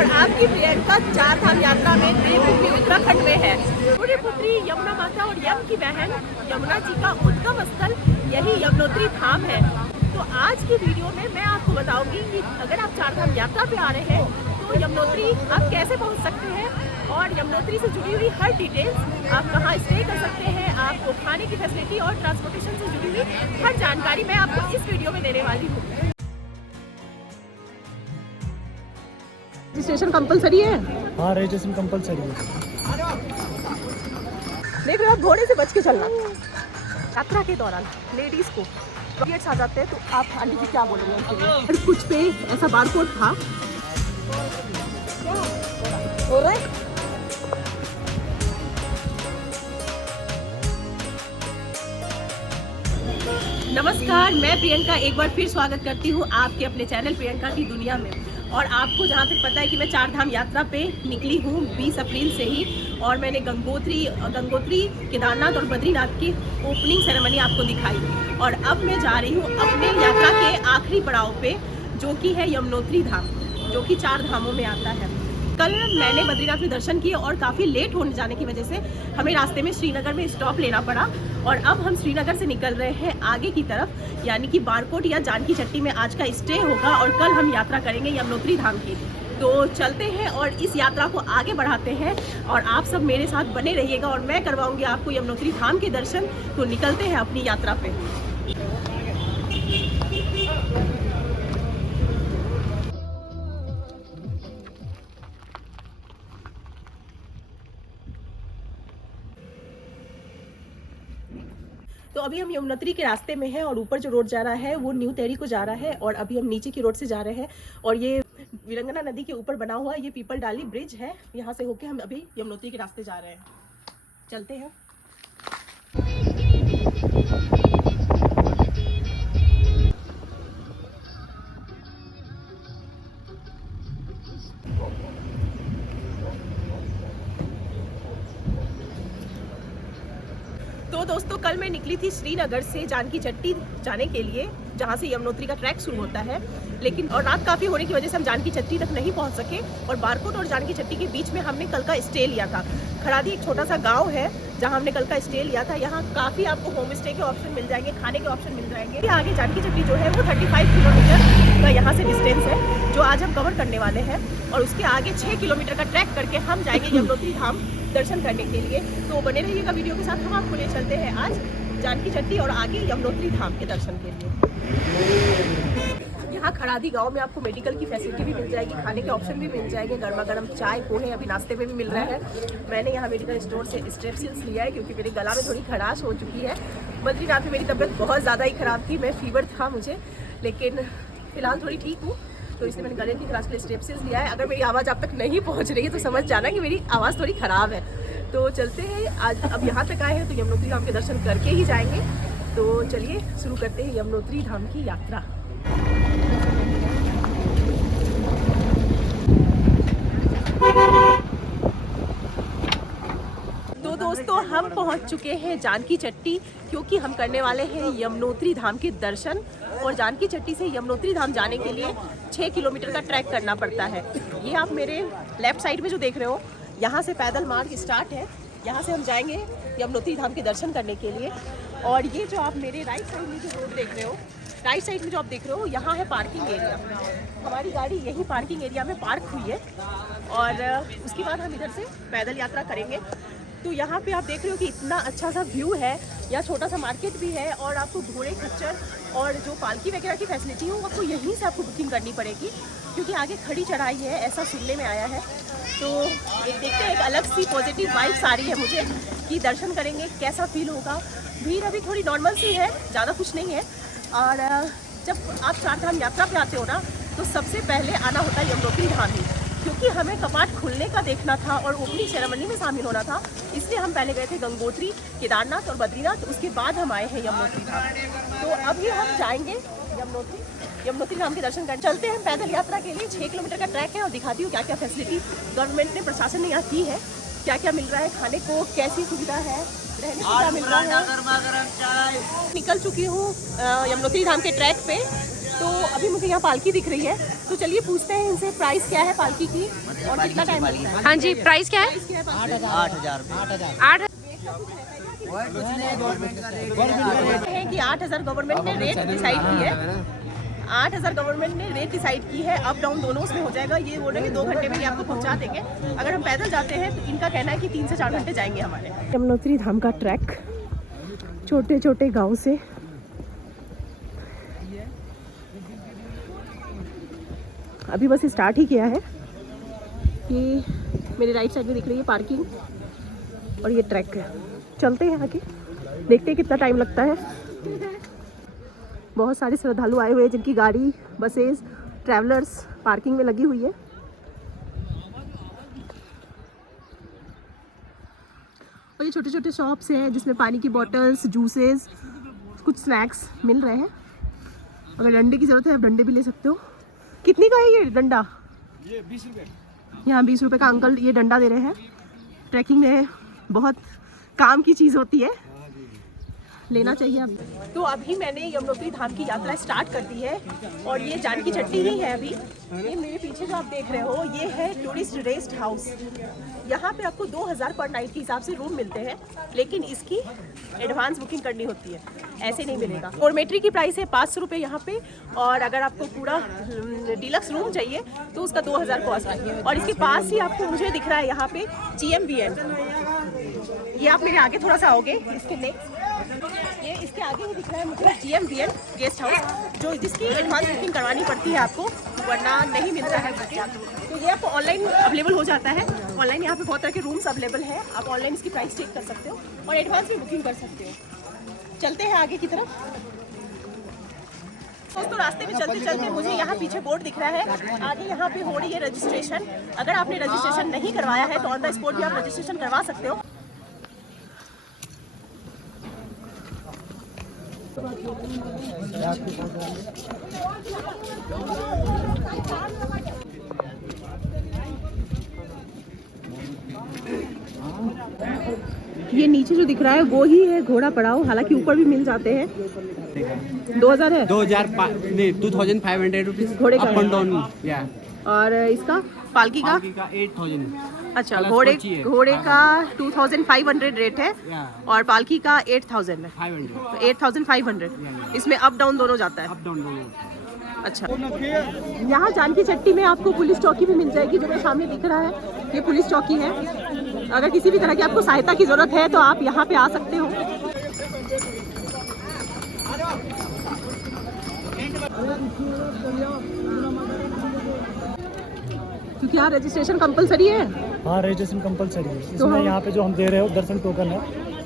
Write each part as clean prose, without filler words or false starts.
और आपकी प्रियंका चार धाम यात्रा में देवभूमि उत्तराखंड में है। सूर्य पुत्री यमुना माता और यम की बहन यमुना जी का उद्गम स्थल यही यमुनोत्री धाम है। तो आज की वीडियो में मैं आपको बताऊंगी कि अगर आप चार धाम यात्रा पे आ रहे हैं तो यमुनोत्री आप कैसे पहुंच सकते हैं और यमुनोत्री से जुड़ी हुई हर डिटेल्स, आप कहाँ स्टे कर सकते हैं, आपको खाने की फैसिलिटी और ट्रांसपोर्टेशन से जुड़ी हुई हर जानकारी मैं आपको इस वीडियो में देने वाली हूँ। रजिस्ट्रेशन कंपलसरी है? हाँ, रजिस्ट्रेशन कंपलसरी है। देख रहे हो, घोड़े से बच के चलना। यात्रा के दौरान लेडीज को पीरियड्स आ जाते हैं तो आप आंटी जी क्या बोलेंगे उनके लिए? कुछ पे ऐसा बारकोड था। हो रहा है? नमस्कार, मैं प्रियंका एक बार फिर स्वागत करती हूँ आपके अपने चैनल प्रियंका की दुनिया में। और आपको जहाँ तक पता है कि मैं चार धाम यात्रा पे निकली हूँ 20 अप्रैल से ही, और मैंने गंगोत्री, केदारनाथ और बद्रीनाथ की ओपनिंग सेरेमनी आपको दिखाई। और अब मैं जा रही हूँ अपने यात्रा के आखिरी पड़ाव पे, जो कि है यमुनोत्री धाम, जो कि चार धामों में आता है। कल मैंने बद्रीनाथ में दर्शन किए और काफ़ी लेट होने जाने की वजह से हमें रास्ते में श्रीनगर में स्टॉप लेना पड़ा। और अब हम श्रीनगर से निकल रहे हैं आगे की तरफ, यानी कि बारकोट या जानकी चट्टी में आज का स्टे होगा और कल हम यात्रा करेंगे यमुनोत्री धाम की। तो चलते हैं और इस यात्रा को आगे बढ़ाते हैं और आप सब मेरे साथ बने रहिएगा और मैं करवाऊंगी आपको यमुनोत्री धाम के दर्शन। तो निकलते हैं अपनी यात्रा पे। तो अभी हम यमुनोत्री के रास्ते में हैं और ऊपर जो रोड जा रहा है वो न्यू तेरी को जा रहा है, और अभी हम नीचे की रोड से जा रहे हैं। और ये वीरंगना नदी के ऊपर बना हुआ ये पीपल डाली ब्रिज है, यहाँ से होके हम अभी यमुनोत्री के रास्ते जा रहे हैं। चलते हैं। तो दोस्तों, कल मैं निकली थी श्रीनगर से जानकी चट्टी जाने के लिए, जहाँ से यमुनोत्री का ट्रैक शुरू होता है। लेकिन और रात काफ़ी होने की वजह से हम जानकी चट्टी तक नहीं पहुँच सके, और बारकोट और जानकी चट्टी के बीच में हमने कल का स्टे लिया था। खरादी एक छोटा सा गांव है जहाँ हमने कल का स्टे लिया था। यहाँ काफ़ी आपको होम स्टे के ऑप्शन मिल जाएंगे, खाने के ऑप्शन मिल जाएंगे। आगे जानकी चट्टी जो है वो 35 किलोमीटर का यहाँ से डिस्टेंस है, जो आज हम कवर करने वाले हैं। और उसके आगे 6 किलोमीटर का ट्रैक करके हम जाएंगे यमुनोत्री धाम दर्शन करने के लिए। तो बने रहिएगा वीडियो के साथ, हम आपको ले चलते हैं आज जानकी चट्टी और आगे यमुनोत्री धाम के दर्शन के लिए। यहाँ खरादी गांव में आपको मेडिकल की फैसिलिटी भी मिल जाएगी, खाने के ऑप्शन भी मिल जाएंगे, गर्मा गर्म चाय पोहे अभी नाश्ते में भी मिल रहा है। मैंने यहाँ मेडिकल स्टोर से स्ट्रेप्सिल्स लिया है क्योंकि मेरे गला में थोड़ी खराश हो चुकी है। बद्रीनाथ में मेरी तबीयत बहुत ज़्यादा ही ख़राब थी, मैं फीवर था मुझे, लेकिन फ़िलहाल थोड़ी ठीक हूँ, तो इसलिए मैंने गले की खराश के लिए स्ट्रेप्सिल्स लिया है। अगर मेरी आवाज़ आप तक नहीं पहुँच रही है तो समझ जाना कि मेरी आवाज़ थोड़ी ख़राब है। तो चलते हैं, आज अब यहाँ तक आए हैं तो यमुनोत्री धाम के दर्शन करके ही जाएंगे। तो चलिए शुरू करते हैं यमुनोत्री धाम की यात्रा। तो दोस्तों, हम पहुँच चुके हैं जानकी चट्टी, क्योंकि हम करने वाले हैं यमुनोत्री धाम के दर्शन। और जानकी चट्टी से यमुनोत्री धाम जाने के लिए 6 किलोमीटर का ट्रैक करना पड़ता है। ये आप मेरे लेफ्ट साइड में जो देख रहे हो, यहाँ से पैदल मार्ग स्टार्ट है। यहाँ से हम जाएंगे यमुनोत्री धाम के दर्शन करने के लिए। और ये जो आप मेरे राइट साइड में जो रोड देख रहे हो, राइट साइड में जो आप देख रहे हो, यहाँ है पार्किंग एरिया। हमारी गाड़ी यही पार्किंग एरिया में पार्क हुई है, और उसके बाद हम इधर से पैदल यात्रा करेंगे। तो यहाँ पे आप देख रहे हो कि इतना अच्छा सा व्यू है, यहाँ छोटा सा मार्केट भी है, और आपको घोड़े खच्चर और जो पालकी वगैरह की फैसिलिटी हो आपको यहीं से आपको बुकिंग करनी पड़ेगी, क्योंकि आगे खड़ी चढ़ाई है, ऐसा सुनने में आया है। तो एक देखते हैं, एक अलग सी पॉजिटिव वाइब्स आ रही है मुझे कि दर्शन करेंगे कैसा फील होगा। भीड़ अभी थोड़ी नॉर्मल सी है, ज़्यादा कुछ नहीं है। और जब आप चार धाम यात्रा पे आते हो ना, तो सबसे पहले आना होता है यमुनोत्री धाम ही, क्योंकि हमें कपाट खुलने का देखना था और ओपनिंग सेरेमनी में शामिल होना था। इसलिए हम पहले गए थे गंगोत्री, केदारनाथ और बद्रीनाथ, उसके बाद हम आए हैं यमुनोत्री धाम। तो अभी हम जाएंगे यमुनोत्री धाम के दर्शन करने। चलते हैं पैदल यात्रा के लिए। 6 किलोमीटर का ट्रैक है और दिखाती हूँ क्या क्या फैसिलिटी गवर्नमेंट ने, प्रशासन ने यहाँ की है, क्या क्या मिल रहा है खाने को, कैसी सुविधा है, रहने को क्या मिल रहा है। निकल चुकी हूँ यमुनोत्री धाम के ट्रैक पे, तो अभी मुझे यहाँ पालकी दिख रही है, तो चलिए पूछते हैं इनसे प्राइस क्या है पालकी की और कितना टाइम लगता है। हाँ जी, प्राइस क्या है? 8,000 8। है कि 8,000 गवर्नमेंट ने रेट डिसाइड की है, 8,000 गवर्नमेंट ने रेट डिसाइड की है। अप डाउन दोनों उसमें हो जाएगा। ये बोल रहे हैं कि 2 घंटे में ये आपको पहुंचा देंगे। अगर हम पैदल जाते हैं तो इनका कहना है कि 3 से 4 घंटे जाएंगे हमारे। यमुनोत्री धाम का ट्रैक छोटे छोटे गांव से अभी बस स्टार्ट ही किया है। ये मेरी राइट साइड में दिख रही है पार्किंग और ये ट्रैक है। चलते हैं आगे, देखते हैं कितना टाइम लगता है। बहुत सारे श्रद्धालु आए हुए हैं जिनकी गाड़ी, बसेस, ट्रैवलर्स पार्किंग में लगी हुई है। और ये छोटे छोटे शॉप्स हैं जिसमें पानी की बॉटल्स, जूसेस, कुछ स्नैक्स मिल रहे हैं। अगर डंडे की ज़रूरत है आप डंडे भी ले सकते हो। कितनी का है ये डंडा? ये 20 रुपये। यहाँ 20 रुपये का अंकल ये डंडा दे रहे हैं। ट्रैकिंग में बहुत काम की चीज़ होती है, लेना चाहिए आप। तो अभी मैंने यमुनोत्री धाम की यात्रा स्टार्ट कर दी है और ये जानकी चट्टी ही है। अभी ये मेरे पीछे जो आप देख रहे हो ये है टूरिस्ट रेस्ट हाउस। यहाँ पे आपको 2,000 पर नाइट के हिसाब से रूम मिलते हैं, लेकिन इसकी एडवांस बुकिंग करनी होती है, ऐसे नहीं मिलेगा। डॉर्मेट्री की प्राइस है 500 रुपये यहाँ पे, और अगर आपको पूरा डिलक्स रूम चाहिए तो उसका 2,000 कॉस्ट है। और इसके पास ही आपको मुझे दिख रहा है यहाँ पे GMVN। ये आप मेरे आगे थोड़ा सा आओगे, इसके नेक्स्ट ये इसके आगे ही दिख रहा है मुझे GMVN गेस्ट हाउस, जो जिसकी एडवांस बुकिंग करवानी पड़ती है आपको, वरना नहीं मिलता है बुकिंग। तो ये आपको ऑनलाइन अवेलेबल हो जाता है। ऑनलाइन यहाँ पे बहुत तरह के रूम्स अवेलेबल हैं, आप ऑनलाइन इसकी प्राइस चेक कर सकते हो और एडवांस भी बुकिंग कर सकते हो। चलते हैं आगे की तरफ। दोस्तों रास्ते में चलते चलते मुझे यहाँ पीछे बोर्ड दिख रहा है, आगे यहाँ पे हो रही है रजिस्ट्रेशन। अगर आपने रजिस्ट्रेशन नहीं करवाया है तो ऑन द स्पॉट भी आप रजिस्ट्रेशन करवा सकते हो। ये नीचे जो दिख रहा है वो ही है घोड़ा पड़ाव, हालांकि ऊपर भी मिल जाते हैं। 2,000 है, 2,500 रुपीज घोड़े का अप एंड डाउन। या और इसका पालकी का 8,000। अच्छा, प्लस घोड़े कोची है। घोड़े का 2,500 रेट है और पालकी का 8,000 है, 500 तो 8,500। इसमें अप डाउन दोनों जाता है। अप डाउन दोनों। अच्छा, यहाँ जानकी चट्टी में आपको पुलिस चौकी भी मिल जाएगी, जो मेरे सामने दिख रहा है ये पुलिस चौकी है। अगर किसी भी तरह की आपको सहायता की जरूरत है तो आप यहाँ पे आ सकते हो। क्योंकि यहाँ रजिस्ट्रेशन कंपलसरी है। हाँ, रजिस्ट्रेशन कंपलसरी है। तो इसमें हम- यहाँ पे जो हम दे रहे हो दर्शन टोकन है,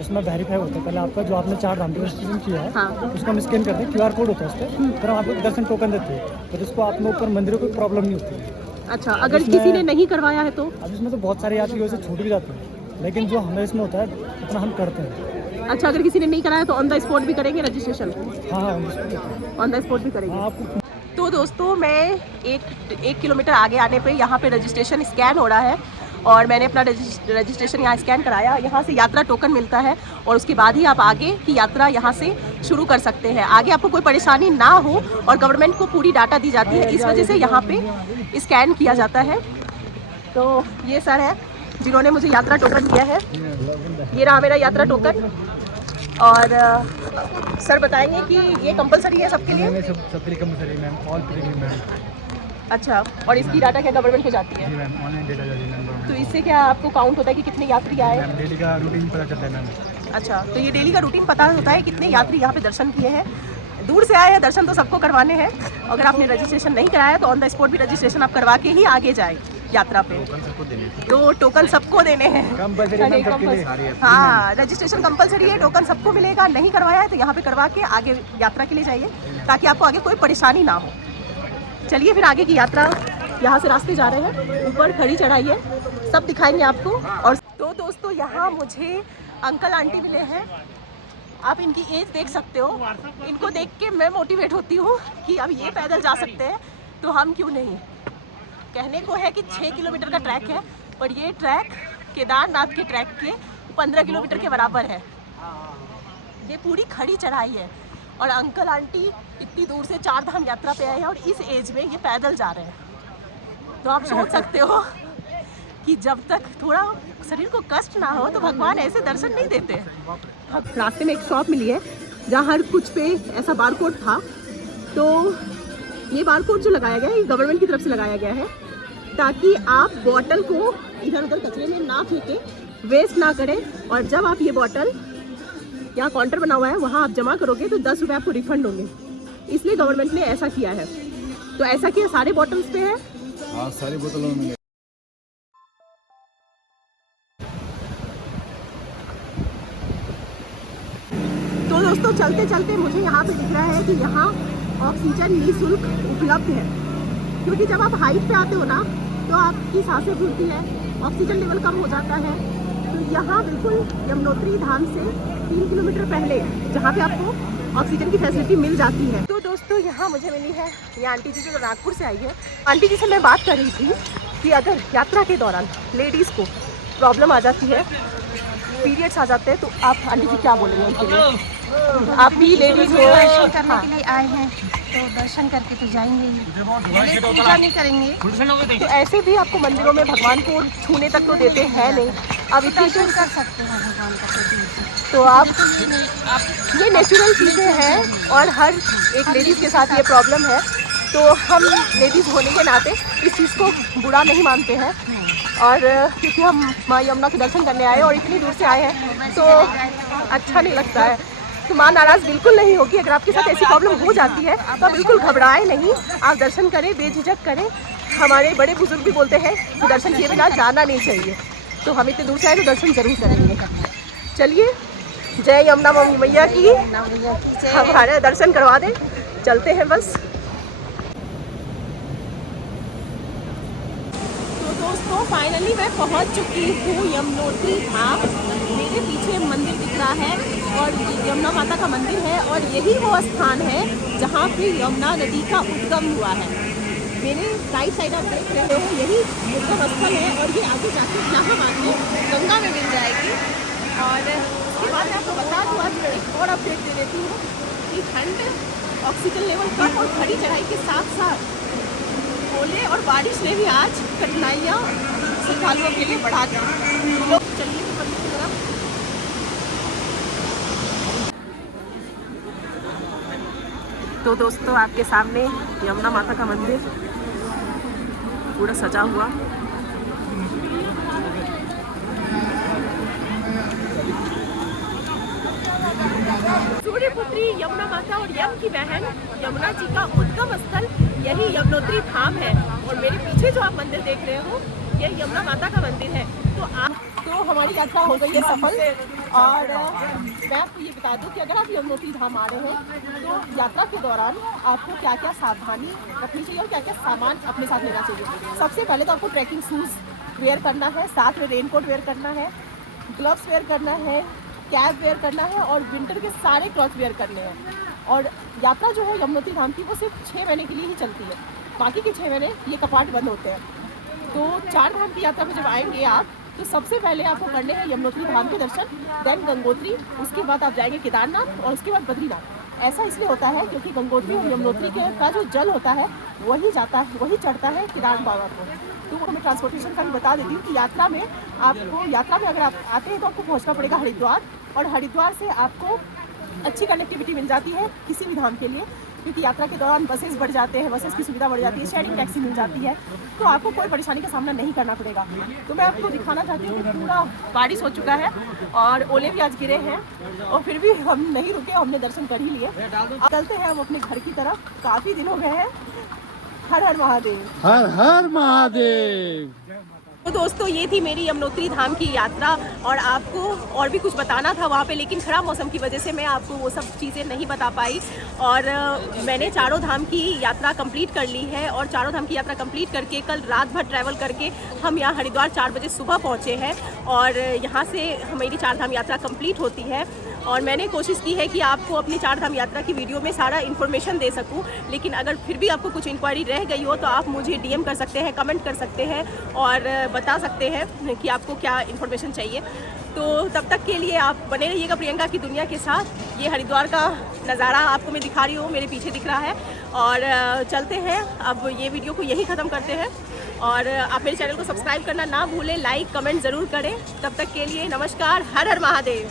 उसमें वेरीफाई होता है। पहले आपका जो आपने 4 धाम रजिस्ट्रेशन किया है, हाँ। उसको हम स्कैन करते हैं, QR कोड होता है उस पर, फिर हम आपको दर्शन टोकन देते हैं। फिर उसको आपने ऊपर मंदिरों को कोई प्रॉब्लम नहीं होती है। अच्छा, अगर किसी ने नहीं करवाया है तो? अब इसमें तो बहुत सारे यात्री वैसे छूट भी जाते हैं, लेकिन जो हमें इसमें होता है उतना हम करते हैं। अच्छा, अगर किसी ने नहीं कराया तो ऑन द स्पॉट भी करेंगे रजिस्ट्रेशन? हाँ हाँ, हम इसको देते हैं। ऑन द स्पॉट भी करेंगे। हाँ, आपको तो दोस्तों मैं एक किलोमीटर आगे आने पे यहाँ पे रजिस्ट्रेशन स्कैन हो रहा है और मैंने अपना रजिस्ट्रेशन यहाँ स्कैन कराया। यहाँ से यात्रा टोकन मिलता है और उसके बाद ही आप आगे की यात्रा यहाँ से शुरू कर सकते हैं। आगे आपको कोई परेशानी ना हो और गवर्नमेंट को पूरी डाटा दी जाती है, इस वजह से यहाँ पे स्कैन किया जाता है। तो ये सर है जिन्होंने मुझे यात्रा टोकन दिया है, ये रहा मेरा यात्रा टोकन। और सर बताएंगे कि ये कंपलसरी है सबके लिए? सबके लिए compulsory ma'am, all premium ma'am. अच्छा, और इसकी डाटा क्या गवर्नमेंट को जाती है? जी मैम, ऑनलाइन डेटा जाती है मैम। तो इससे क्या आपको काउंट होता है कि कितने यात्री आए? मैम डेली का रूटीन पता चलता है मैम। अच्छा, तो ये डेली का रूटीन पता होता है कितने यात्री यहाँ पे दर्शन किए हैं। दूर से आए हैं, दर्शन तो सबको करवाने हैं। अगर आपने रजिस्ट्रेशन नहीं कराया तो ऑन द स्पॉट भी रजिस्ट्रेशन आप करवा के ही आगे जाए यात्रा पे। तो टोकन सबको देने हैं। हाँ, रजिस्ट्रेशन कंपलसरी है, टोकन सबको मिलेगा। नहीं करवाया है तो यहाँ पे करवा के आगे यात्रा के लिए जाइए, ताकि आपको आगे कोई परेशानी ना हो। चलिए फिर आगे की यात्रा, यहाँ से रास्ते जा रहे हैं, ऊपर खड़ी चढ़ाई है, सब दिखाएंगे आपको। और तो दोस्तों यहाँ मुझे अंकल आंटी मिले हैं, आप इनकी एज देख सकते हो। इनको देख के मैं मोटिवेट होती हूँ कि अब ये पैदल जा सकते हैं तो हम क्यों नहीं। कहने को है कि 6 किलोमीटर का ट्रैक है, पर ये ट्रैक केदारनाथ के ट्रैक के 15 किलोमीटर के बराबर है। ये पूरी खड़ी चढ़ाई है और अंकल आंटी इतनी दूर से 4 धाम यात्रा पे आए हैं और इस एज में ये पैदल जा रहे हैं। तो आप सोच सकते हो कि जब तक थोड़ा शरीर को कष्ट ना हो तो भगवान ऐसे दर्शन नहीं देते। रास्ते में एक शॉप मिली है जहाँ हर कुछ पे ऐसा बारकोड था। तो ये बारकोड जो लगाया गया है ये गवर्नमेंट की तरफ से लगाया गया है ताकि आप बॉटल को इधर उधर कचरे में ना फेंके, वेस्ट ना करें। और जब आप ये बॉटल, यहाँ काउंटर बना हुआ है, वहाँ आप जमा करोगे तो 10 रुपये आपको रिफंड होंगे। इसलिए गवर्नमेंट ने ऐसा किया है। तो ऐसा किया सारे बॉटल्स पे है। हाँ, सारी बोतलों में। तो दोस्तों चलते चलते मुझे यहाँ पे दिख रहा है कि यहाँ ऑक्सीजन निःशुल्क उपलब्ध है। क्योंकि जब आप हाइट पे आते हो ना तो आपकी सांसें फूलती है, ऑक्सीजन लेवल कम हो जाता है। तो यहाँ बिल्कुल यमुनोत्री धाम से 3 किलोमीटर पहले जहाँ पे आपको ऑक्सीजन की फैसिलिटी मिल जाती है। तो दोस्तों यहाँ मुझे मिली है ये आंटी जी जो नागपुर से आई है। आंटी जी से मैं बात कर रही थी कि अगर यात्रा के दौरान लेडीज़ को प्रॉब्लम आ जाती है, पीरियड्स आ जाते हैं, तो आप आंटी जी क्या बोलेंगे उनके लिए? आप भी लेडीज हो, दर्शन करने के लिए आए हैं तो दर्शन करके तो जाएंगे ही, पूजा नहीं करेंगे तो ऐसे भी आपको मंदिरों में भगवान को छूने तक तो देते हैं नहीं। अब इतनी दर्शन कर सकते हैं भगवान का प्रति। तो आप ये नेचुरल चीज़ें हैं और हर एक लेडीज़ के साथ ये प्रॉब्लम है। तो हम लेडीज़ होने के नाते इस चीज़ को बुरा नहीं मानते हैं। और क्योंकि हम माँ यमुना के दर्शन करने आए और इतनी दूर से आए हैं तो अच्छा नहीं लगता है। तो माँ नाराज़ बिल्कुल नहीं होगी। अगर आपके साथ ऐसी प्रॉब्लम हो जाती है तो बिल्कुल घबराए नहीं, आप दर्शन करें, बेझिझक करें। हमारे बड़े बुजुर्ग भी बोलते हैं कि दर्शन किए बिना जाना नहीं चाहिए। तो हम इतने दूर से आए तो दर्शन जरूर करेंगे। चलिए, जय यमुना मैया की, हमारे दर्शन करवा दें। चलते हैं बस। तो दोस्तों फाइनली मैं पहुंच चुकी हूँ यमुनोत्री धाम। मेरे पीछे मंदिर दिख रहा है और यमुना माता का मंदिर है और यही वो स्थान है जहाँ पे यमुना नदी का उद्गम हुआ है। मेरे राइट साइड आप देख रहे हो, यही उद्गम स्थल है और ये आगे जाके यहाँ आके गंगा में मिल जाएगी। और उसके बाद मैं आपको बता दूँ, आज एक और अपडेट दे देती हूँ कि ठंड, ऑक्सीजन लेवल कम और खड़ी चढ़ाई के साथ साथ ओले और बारिश ने भी आज कठिनाइयाँ श्रद्धालुओं के लिए बढ़ा दी। लोग चलिए मंदिर की तरफ। तो दोस्तों आपके सामने यमुना माता का मंदिर पूरा सजा हुआ। सूर्यपुत्री यमुना माता और यम की बहन यमुना जी का उद्गम स्थल यही यमुनोत्री धाम है। और मेरे पीछे जो आप मंदिर देख रहे हो ये यमुना माता का मंदिर है। तो हमारी यात्रा हो गई है सफल। और मैं आपको ये बता दूं कि अगर आप यमुनोत्री धाम आ रहे हो तो यात्रा के दौरान आपको क्या क्या सावधानी रखनी चाहिए और क्या क्या सामान अपने साथ लेना चाहिए। सबसे पहले तो आपको ट्रैकिंग शूज़ वेयर करना है, साथ में रेनकोट वेयर करना है, ग्लव्स वेयर करना है, कैप वेयर करना है और विंटर के सारे क्लॉथ वेयर करने हैं। और यात्रा जो है यमुनोत्री धाम की वो सिर्फ 6 महीने के लिए ही चलती है, बाकी के 6 महीने ये कपाट बंद होते हैं। तो 4 धाम की यात्रा में जब आएंगे आप तो सबसे पहले आपको करने हैं यमुनोत्री धाम के दर्शन, देन गंगोत्री, उसके बाद आप जाएंगे केदारनाथ और उसके बाद बद्रीनाथ। ऐसा इसलिए होता है क्योंकि गंगोत्री और यमुनोत्री का जो जल होता है वही चढ़ता है केदार बाबा को। तो मैं ट्रांसपोर्टेशन का भी बता देती हूँ कि यात्रा में अगर आप आते हैं तो आपको पहुँचना पड़ेगा हरिद्वार। और हरिद्वार से आपको अच्छी कनेक्टिविटी मिल जाती है किसी भी धाम के लिए, क्योंकि यात्रा के दौरान बसेस बढ़ जाते हैं, बसेस की सुविधा बढ़ जाती है, शेयरिंग टैक्सी मिल जाती है, तो आपको कोई परेशानी का सामना नहीं करना पड़ेगा। तो मैं आपको दिखाना चाहती हूँ कि पूरा बारिश हो चुका है और ओले भी आज गिरे हैं और फिर भी हम नहीं रुके, हमने दर्शन कर ही लिए। अब चलते हैं हम अपने घर की तरफ। काफ़ी दिन हो गए हैं। हर हर महादेव, हर हर महादेव। तो दोस्तों ये थी मेरी यमुनोत्री धाम की यात्रा और आपको और भी कुछ बताना था वहाँ पे, लेकिन खराब मौसम की वजह से मैं आपको वो सब चीज़ें नहीं बता पाई। और मैंने चारों धाम की यात्रा कंप्लीट कर ली है और चारों धाम की यात्रा कंप्लीट करके कल रात भर ट्रैवल करके हम यहाँ हरिद्वार 4 बजे सुबह पहुँचे हैं और यहाँ से मेरी 4 धाम यात्रा कंप्लीट होती है। और मैंने कोशिश की है कि आपको अपनी 4 धाम यात्रा की वीडियो में सारा इन्फॉर्मेशन दे सकूं। लेकिन अगर फिर भी आपको कुछ इंक्वायरी रह गई हो तो आप मुझे DM कर सकते हैं, कमेंट कर सकते हैं और बता सकते हैं कि आपको क्या इन्फॉर्मेशन चाहिए। तो तब तक के लिए आप बने रहिएगा प्रियंका की दुनिया के साथ। ये हरिद्वार का नज़ारा आपको मैं दिखा रही हूँ, मेरे पीछे दिख रहा है। और चलते हैं, अब ये वीडियो को यहीं ख़त्म करते हैं। और आप मेरे चैनल को सब्सक्राइब करना ना भूलें, लाइक कमेंट ज़रूर करें। तब तक के लिए नमस्कार, हर हर महादेव।